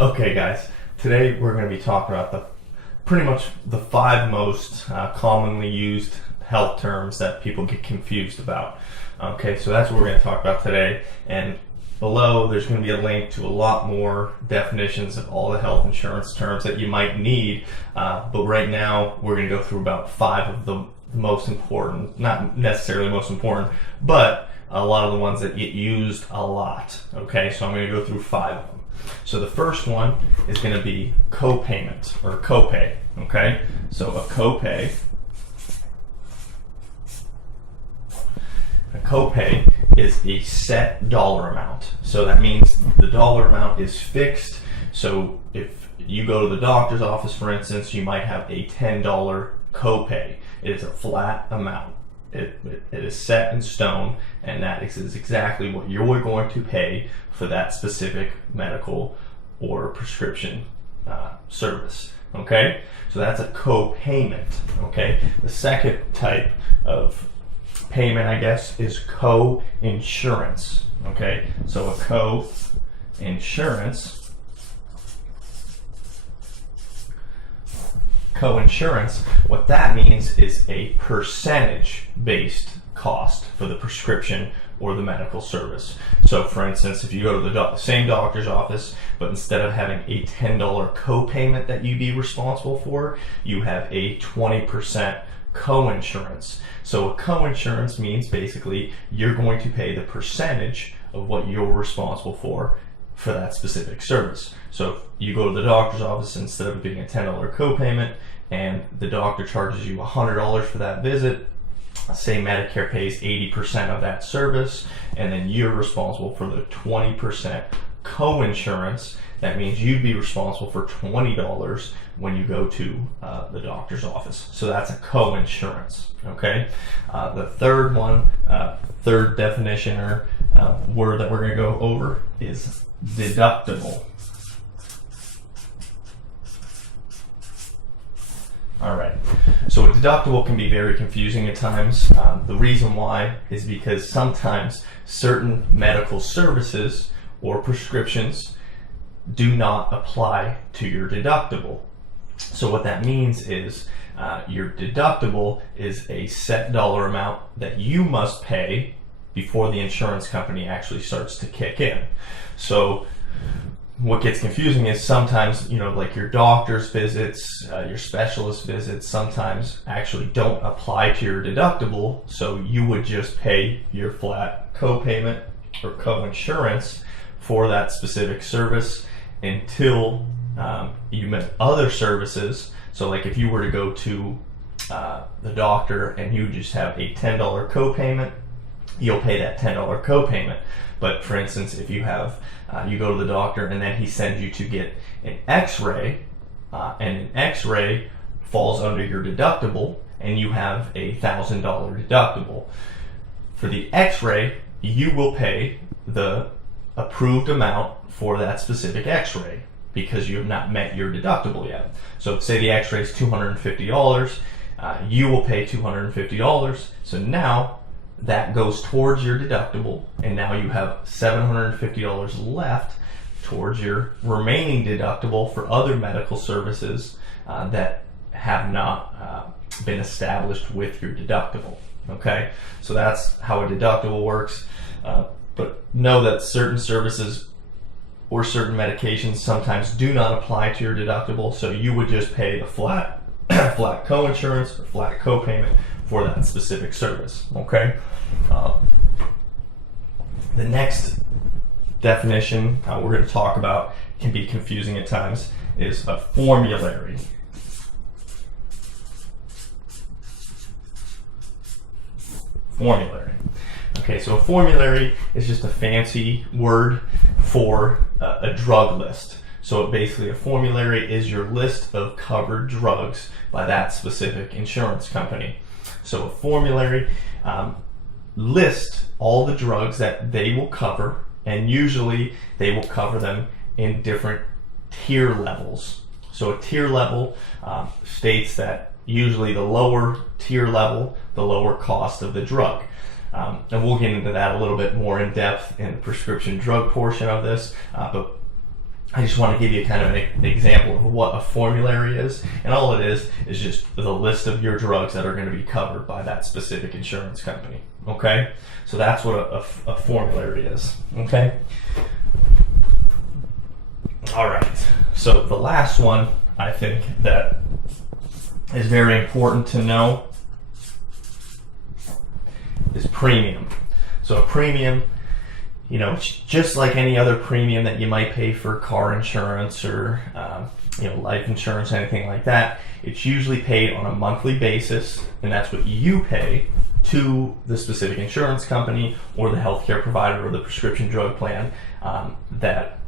Okay, guys, today we're going to be talking about pretty much the 5 most commonly used health terms that people get confused about. Okay, so that's what we're going to talk about today, and below there's going to be a link to a lot more definitions of all the health insurance terms that you might need, but right now we're going to go through about 5 of the most important, not necessarily most important, but a lot of the ones that get used a lot. Okay, so I'm going to go through 5 of them. So the first one is going to be co-payment or copay. Okay, so a copay is a set dollar amount. So that means the dollar amount is fixed. So if you go to the doctor's office, for instance, you might have a $10 copay. It is a flat amount. It is set in stone, and that is exactly what you're going to pay for that specific medical or prescription service. Okay, so that's a co-payment. Okay, the second type of payment, I guess, is co-insurance. Okay, so a co-insurance. Co-insurance, what that means is a percentage-based cost for the prescription or the medical service. So for instance, if you go to the same doctor's office, but instead of having a $10 co-payment that you'd be responsible for, you have a 20% co-insurance. So a co-insurance means basically you're going to pay the percentage of what you're responsible for that specific service. So if you go to the doctor's office, instead of it being a $10 co-payment and the doctor charges you $100 for that visit, say Medicare pays 80% of that service, and then you're responsible for the 20% co-insurance. That means you'd be responsible for $20 when you go to the doctor's office. So that's a co-insurance. Okay. The third one, third definition or word that we're going to go over is deductible. All right, so a deductible can be very confusing at times. The reason why is because sometimes certain medical services or prescriptions do not apply to your deductible. So what that means is your deductible is a set dollar amount that you must pay before the insurance company actually starts to kick in. So what gets confusing is sometimes, like your doctor's visits, your specialist visits, sometimes actually don't apply to your deductible. So you would just pay your flat co-payment or co-insurance for that specific service until you met other services. So like if you were to go to the doctor and you just have a $10 co-payment, you'll pay that $10 co-payment. But for instance, if you have you go to the doctor and then he sends you to get an x-ray, and an x-ray falls under your deductible, and you have a $1,000 deductible. For the x-ray, you will pay the approved amount for that specific x-ray because you have not met your deductible yet. So say the x-ray is $250, you will pay $250. So now that goes towards your deductible, and now you have $750 left towards your remaining deductible for other medical services that have not been established with your deductible. Okay, so that's how a deductible works. But know that certain services or certain medications sometimes do not apply to your deductible, so you would just pay a flat co-insurance or flat co-payment for that specific service. Okay. The next definition we're going to talk about, can be confusing at times, is a formulary. Formulary. Okay, so a formulary is just a fancy word for a drug list. So basically a formulary is your list of covered drugs by that specific insurance company. So a formulary lists all the drugs that they will cover, and usually they will cover them in different tier levels. So a tier level states that usually the lower tier level, the lower cost of the drug. And we'll get into that a little bit more in depth in the prescription drug portion of this, but I just want to give you kind of an example of what a formulary is, and all it is just the list of your drugs that are going to be covered by that specific insurance company. Okay, so that's what a formulary is. Okay. All right. So the last one I think that is very important to know is premium. So a premium, you know, it's just like any other premium that you might pay for car insurance or life insurance, anything like that. It's usually paid on a monthly basis, and that's what you pay to the specific insurance company or the healthcare provider or the prescription drug plan that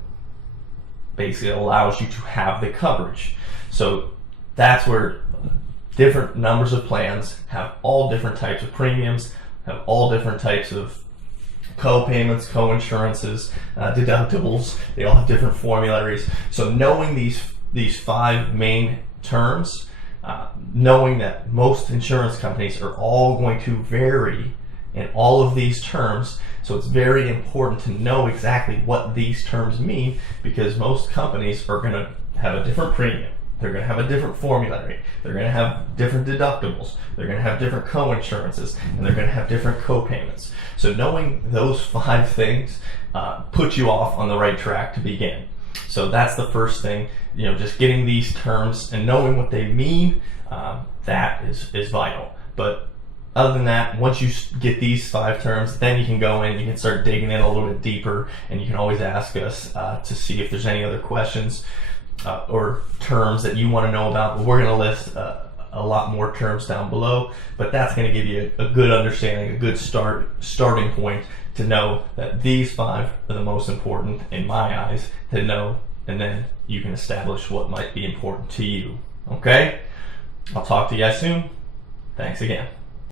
basically allows you to have the coverage. So that's where different numbers of plans have all different types of premiums, have all different types of co-payments, co-insurances, deductibles. They all have different formularies. So knowing these five main terms, knowing that most insurance companies are all going to vary in all of these terms, so it's very important to know exactly what these terms mean, because most companies are going to have a different premium. They're going to have a different formulary. They're going to have different deductibles. They're going to have different co-insurances, and they're going to have different co-payments. So knowing those five things puts you off on the right track to begin. So that's the first thing. Just getting these terms and knowing what they mean, that is vital. But other than that, once you get these five terms, then you can go in, you can start digging in a little bit deeper, and you can always ask us to see if there's any other questions or terms that you want to know about. But we're going to list a lot more terms down below, but that's going to give you a good understanding, a good starting point to know that these five are the most important in my eyes to know, and then you can establish what might be important to you. Okay? I'll talk to you guys soon. Thanks again.